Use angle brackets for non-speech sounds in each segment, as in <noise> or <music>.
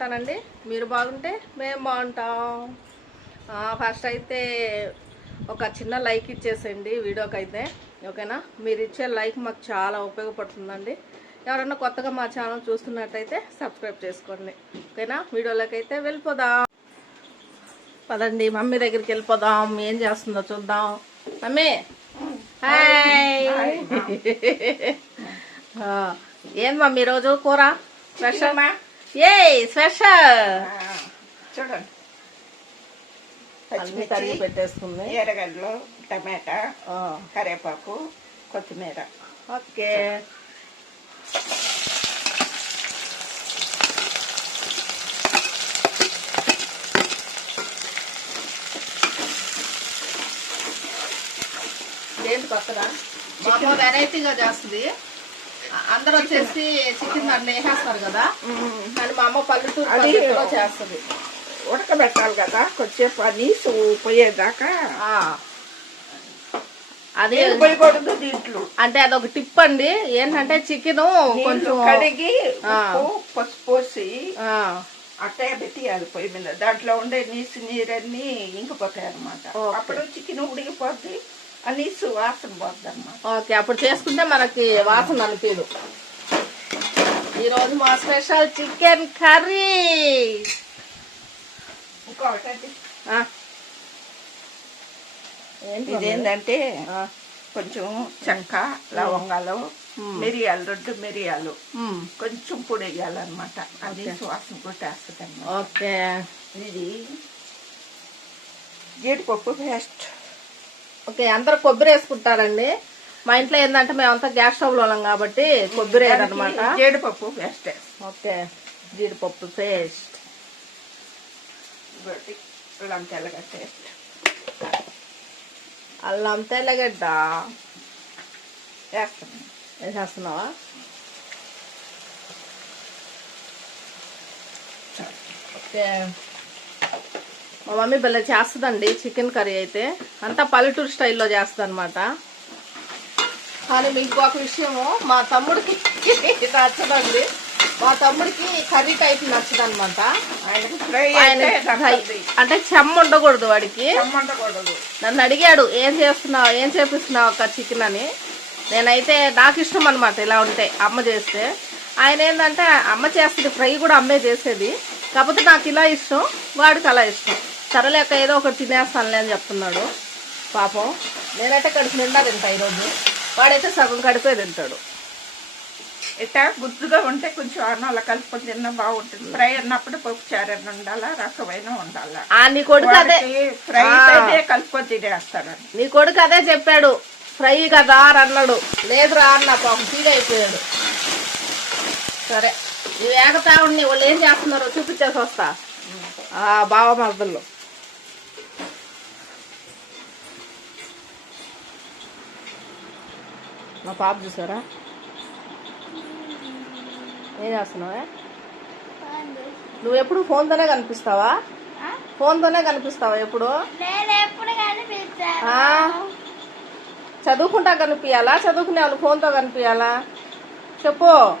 బాగుంటానండి? మీరు బాగుంటే మేము బాగుంటాం. ఫస్ట్ అయితే ఒక చిన్న లైక్ ఇచ్చేసేయండి వీడియోకి అయితే ఓకేనా? మీరు ఇచ్చే లైక్ మాకు చాలా ఉపయోగపడుతుందండి. ఎవరన్నా కొత్తగా మా ఛానల్ చూస్తున్నట్టయితే సబ్స్క్రైబ్ చేసుకోండి. ఓకేనా? వీడియోలోకి అయితే వెళ్ళిపోదాం. పదండి మమ్మీ దగ్గరికి వెళ్ళిపోదాం. ఏం చేస్తుందో చూద్దాం. మమ్మీ! హాయ్! ఏం మమ్మీ ఈరోజు కూర? స్పెషల్ ఏ స్పెషల్ చూడండి. అన్ని తరిగి పెట్టేస్తుంది ఎర్రగడ్డలు టమాటా ఆ, కరివేపాకు కొత్తిమీర. ఓకే. ఏంటి కొత్తగా? మా అమ్మ వెరైటీగా చేస్తుంది. అందరూ వచ్చేసి చికెన్ దాంట్లో వేసేస్తారు కదా. కానీ మా అమ్మ పల్లెటూరు చేస్తుంది. ఉడకబెట్టాలి కదా కొంచెంసేపు ఆ నీసు పోయేదాకా. అది దీంట్లో. అంటే అదొక టిప్ అండి. ఏంటంటే చికెన్ కొంచెం కడిగి పసుపు పోసి ఆ, అట్టే పెట్టియాలి పొయ్యి మీద. దాంట్లో ఉండే నీసు నీరన్నీ ఇంకిపోతాయి అనమాట. అప్పుడు చికెన్ ఉడికిపోద్ది. ఆ నీసు వాసన పోద్ది అనమాట ఓకే అప్పుడు చేసుకుంటే మనకి వాసన అనిపించదు. ఈరోజు మా స్పెషల్ చికెన్ కర్రీ. ఇంకొకటి? ఇదేంటంటే కొంచెం చెక్క లవంగాలు. మిరియాలు రెండు మిరియాలు. కొంచెం పొడి వేయాలన్నమాట. అది సువాసన కొట్టేస్తుంది ఓకే ఇది జీడిపప్పు పేస్ట్. ఓకే అందరు కొబ్బరి వేసుకుంటారండి. మా ఇంట్లో ఏంటంటే మేమంతా గ్యాస్ స్టవ్లో ఉన్నాం కాబట్టి కొబ్బరి అనమాట జీడిపప్పు పేస్ట్ ఓకే జీడిపప్పు పేస్ట్. అల్లం తెల్లగడ్డ అల్లం తెల్లగడ్డ. వేస్తాను వేసేస్తున్నావా? ఓకే. మా మమ్మీ భలే చేస్తుందండి చికెన్ కర్రీ అయితే. అంతా పల్లెటూరు స్టైల్లో చేస్తుంది అనమాట కానీ మీకు ఒక విషయము మా తమ్ముడికి <laughs> నచ్చదండి. మా తమ్ముడికి కర్రీ టైప్ నచ్చదు. అనమాట. అంటే చెమ్మ ఉండకూడదు వాడికి. నన్ను అడిగాడు ఏం చేస్తున్నావు ఏం చేపిస్తున్నావు అక్క చికెన్ అని? నేనైతే నాకు ఇష్టం అనమాట ఇలా ఉంటే అమ్మ చేస్తే. ఆయన ఏంటంటే అమ్మ చేస్తుంది ఫ్రై కూడా అమ్మే చేసేది. కాకపోతే నాకు ఇలా ఇష్టం వాడికి అలా ఇష్టం. సరేలేక ఏదో ఒకటి తినేస్తానులే అని చెప్తున్నాడు. పాపం నేనైతే కడుపు నిండా తింటా ఈరోజు. వాడైతే సగం కడిపే తింటాడు. ఇట్లా గుర్తుగా ఉంటే కొంచెం అన్నంలో కలుపుకొని తిన్నా బాగుంటుంది. ఫ్రై అన్నప్పుడు పప్పు చారని ఉండాలా? రసమైన ఉండాలా? నీ కొడుకు అదే. ఫ్రై. అయితే కలుపుకొని తినేస్తాడు నీ కొడుకు అదే చెప్పాడు. ఫ్రై కదా అని అన్నాడు. లేదు రా అన్న పాపం అయిపోయాడు. సరే ఇవి ఏగతా ఉండి వాళ్ళు ఏం చేస్తున్నారో చూపించేసి వస్తా. ఆ బావ మరదల్లో మా పాప చూసారా? ఏం చేస్తున్నావే? నువ్వు ఎప్పుడు ఫోన్తోనే కనిపిస్తావా? ఫోన్తోనే కనిపిస్తావా ఎప్పుడు? చదువుకుంటా కనిపించాలా చదువుకునే వాళ్ళు ఫోన్తో కనిపించాలా చెప్పు.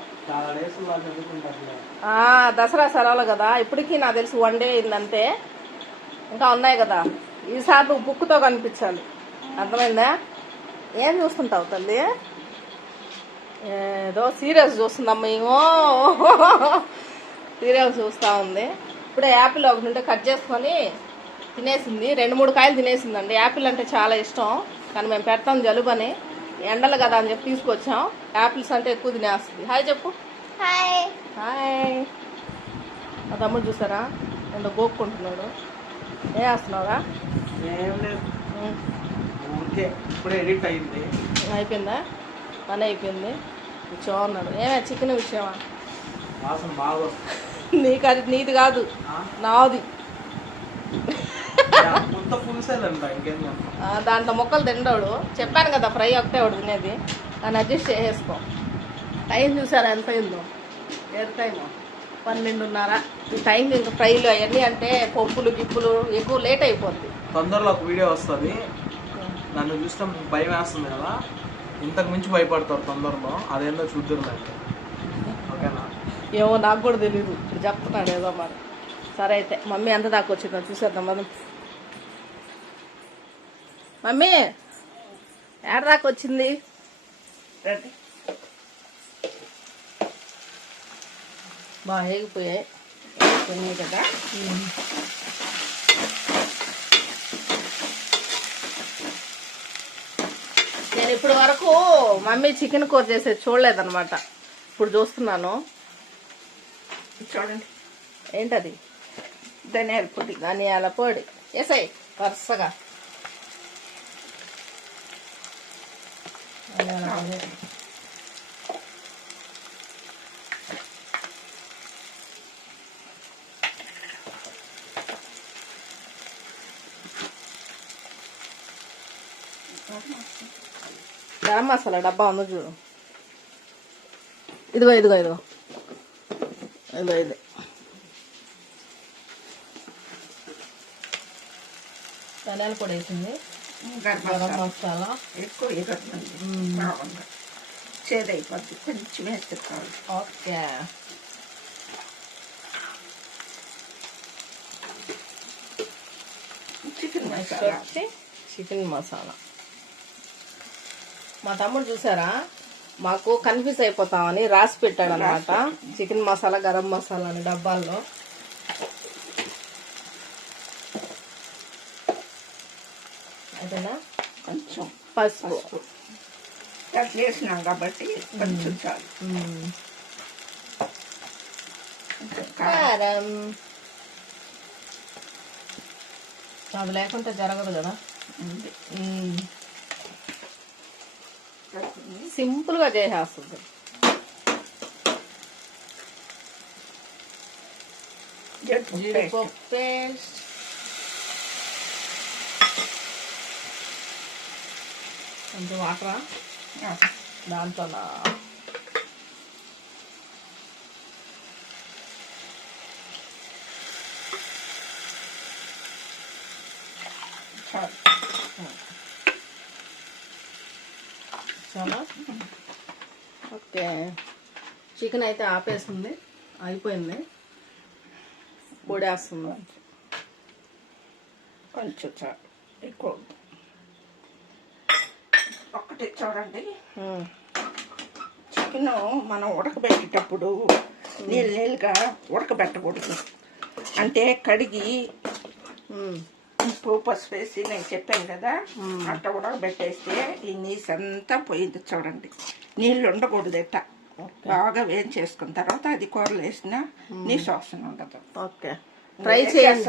ఆ, దసరా సెలవులు కదా. ఇప్పటికీ నాకు తెలిసి వన్ డే అయిందంతే. ఇంకా ఉన్నాయి కదా. ఈసారి నువ్వు బుక్తో కనిపించాలి. అర్థమైందా? ఏం చూస్తుంటావు తల్లి? ఏదో సీరియల్స్ చూస్తుందమ్మా ఏమో సీరియల్స్ చూస్తూ ఉంది. ఇప్పుడే యాపిల్ ఒకటి ఉంటే కట్ చేసుకొని తినేసింది. రెండు మూడు కాయలు తినేసిందండి. యాపిల్ అంటే చాలా ఇష్టం. కానీ మేము పెడతాం జలుబని. ఎండలు కదా అని చెప్పి తీసుకొచ్చాం. యాపిల్స్ అంటే ఎక్కువ తినేస్తుంది. హాయ్ చెప్పు. హాయ్. హాయ్. మా తమ్ముడు చూసారా? ఎంత గోక్కుంటున్నాడు. ఏ వేస్తున్నావురా ఏం ఇప్పుడే ఎడిట్ అయింది. అయిపోయిందా? పని అయిపోయింది. కూర్చో ఉన్నాడు ఏమే చికెన్ విషయమా? వాసన బాగా నీకు అది నీది కాదు? నాది. దాంట్లో మొక్కలు తిండోడు. చెప్పాను కదా ఫ్రై ఒకటే ఒకటి తినేది. దాన్ని అడ్జస్ట్ చేసేసుకో. టైం చూసారా ఎంత అయిందో? ఏడు టైము పన్నెండున్నర. ఈ టైం ఇంకా ఫ్రైలు అవన్నీ అంటే పప్పులు గిప్పులు ఎక్కువ లేట్ అయిపోద్ది. తొందరలో ఒక వీడియో వస్తుంది. నన్ను చూస్తే భయం వేస్తుంది కదా. ఇంతకు మించి భయపడతారు తొందరలో. అదేందో చూద్దరు నాకు ఓకేనా? ఏమో నాకు కూడా తెలియదు ఇప్పుడు చెప్తున్నాడు ఏదో మరి. సరే అయితే మమ్మీ ఎంత దాకా వచ్చిందో. చూసేద్దాం మనం మమ్మీ ఏడ దాకా వచ్చింది? రెడీ. బాగా వేగిపోయాయి కొన్ని కదా. నేను ఇప్పుడు వరకు మమ్మీ చికెన్ కూర చేసేది చూడలేదన్నమాట. ఇప్పుడు చూస్తున్నాను. చూడండి. ఏంటది? ధనియాల పొడి. ధనియాల పొడి. వేసాయి వరుసగా. ధనియాల పొడి. గరం మసాలా డబ్బా ఉంది చూడు ఇదిగో ఇదిగో ఇదిగో ఇదిగో ఇది ధనియాల పొడి వేసింది గరం గరం మసాలా మసాలా ఎక్కువ ఎగట్టుంది బాగుంది చేదైపోద్ది కొంచెం వేసుకోవాలి ఓకే చికెన్ నెక్స్ట్ మసాలా వచ్చి చికెన్ మసాలా మా తమ్ముడు చూసారా? మాకు కన్ఫ్యూజ్ అయిపోతామని రాసి పెట్టాడు. అనమాట చికెన్ మసాలా గరం మసాలా అని డబ్బాల్లో. అదేనా కొంచెం పసుపు. చేసినాం కాబట్టి కొంచెం చాలు. కారం. అది లేకుంటే జరగదు కదా? ఉంది. మ్మ్. కలుపుకొని సింపుల్గా చేసేస్తుంది జీడిపప్పు పేస్ట్. కొంచెం వాటరా దాంట్లో చాలు చాలా ఓకే. చికెన్ అయితే ఆపేసింది అయిపోయింది. పొడేస్తుంది కొంచెం చాలు ఎక్కువ. ఒకటి చూడండి. చికెన్ మనం ఉడకబెట్టేటప్పుడు నీళ్ళు నీళ్ళుగా ఉడకబెట్టకూడదు. అంటే కడిగి ఉప్పు పసుపు వేసి నేను చెప్పాను కదా అట్ట ఉడకబెట్టేస్తే ఈ నీసు అంతా పోయింది చూడండి. నీళ్ళు ఉండకూడదు ఎట్ట. బాగా వేయించేసుకున్న తర్వాత అది కూరలు వేసిన నీసు అవసరం ఉండదు. ఓకే. ట్రై చేయండి.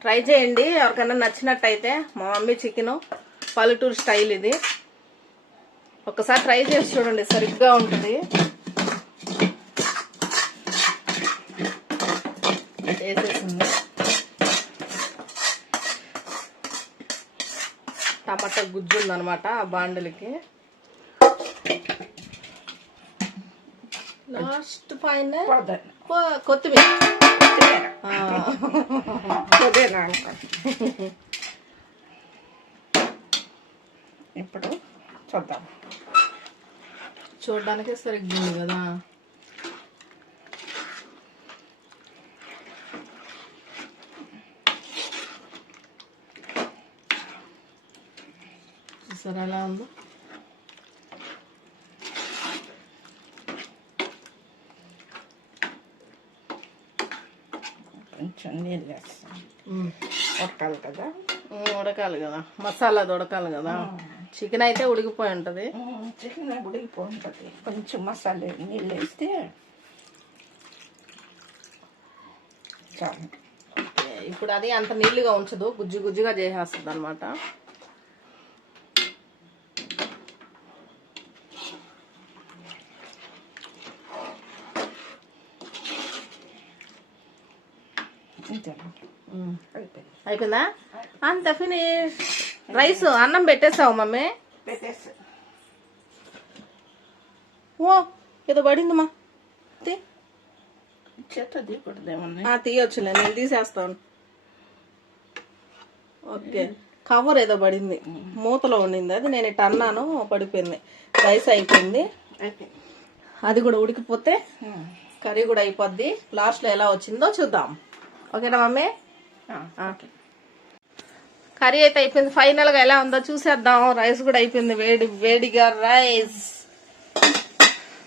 ట్రై చేయండి. ఎవరికైనా నచ్చినట్టయితే మా మమ్మీ చికెన్ పల్లెటూరు స్టైల్ ఇది. ఒకసారి ట్రై చేసి చూడండి సరిగ్గా ఉంటుంది. టమాటా గుజ్జు ఉందన్నమాట ఆ బాండలకి. లాస్ట్ పోదని కొత్తిమీర. ఇప్పుడు చూద్దాం. చూడడానికే సరిగ్గా ఉంది కదా. చూసారా ఎలా ఉందో. కొంచెం నీళ్ళు వేస్తాం. ఉమ్. ఉడకాలి కదా? ఉడకాలి కదా. మసాలా ఉడకాలి కదా. చికెన్ అయితే ఉడికిపోయి ఉంటుంది. చికెన్ ఉడికిపోతుంది కొంచెం మసాలా నీళ్ళు వేస్తే చాలు. ఇప్పుడు అది అంత నీళ్ళుగా ఉంచదు. గుజ్జు గుజ్జుగా చేసేస్తుంది అనమాట అయిపోయింది. అంత ఫినిష్. రైస్ అన్నం పెట్టేసావు మమ్మీ? ఓ ఏదో పడిందమ్మా తీ. చేత దిగకూడదు ఏమన్నా. ఆ, తీయొచ్చులే నేను తీసేస్తాను. ఓకే. కవర్ ఏదో పడింది. మూతలో ఉండింది. అది నేను ఇటు అన్నాను పడిపోయింది. రైస్ అయిపోయింది. అది కూడా ఉడికిపోతే. కర్రీ కూడా అయిపోద్ది. లాస్ట్లో ఎలా వచ్చిందో చూద్దాం. ఓకేనా మమ్మీ? ఆ, ఓకే. కర్రీ అయితే అయిపోయింది. ఫైనల్గా ఎలా ఉందో చూసేద్దాం. రైస్ కూడా అయిపోయింది. వేడి వేడిగా రైస్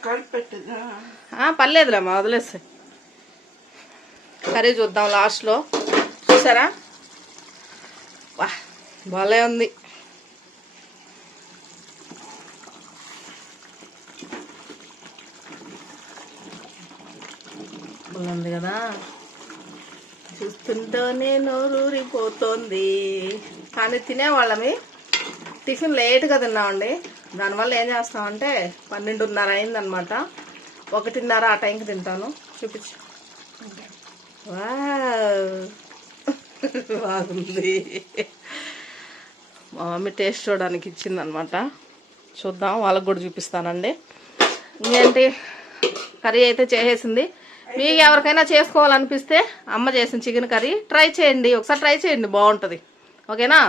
కలిపి పెట్టిందా ఆ, పర్లేదులేమ్మా వదిలేస్తే కర్రీ చూద్దాం లాస్ట్లో చూసారా? వా భలే ఉంది. భలే ఉంది కదా? చూస్తుంటేనే నోరూరిపోతోంది. కానీ తినేవాళ్ళమి. టిఫిన్ లేట్గా తిన్నామండి. దానివల్ల ఏం చేస్తామంటే పన్నెండున్నర అయిందనమాట. ఒకటిన్నర ఆ టైంకి తింటాను. చూపించు. బాగుంది. మా మమ్మీ టేస్ట్ చూడడానికి ఇచ్చిందనమాట. చూద్దాం వాళ్ళకి కూడా చూపిస్తానండి. ఇంకేంటి? కర్రీ అయితే చేసేసింది. మీకు ఎవరికైనా చేసుకోవాలనిపిస్తే అమ్మ చేసిన చికెన్ కర్రీ ట్రై చేయండి. ఒకసారి ట్రై చేయండి బాగుంటుంది. ఓకేనా?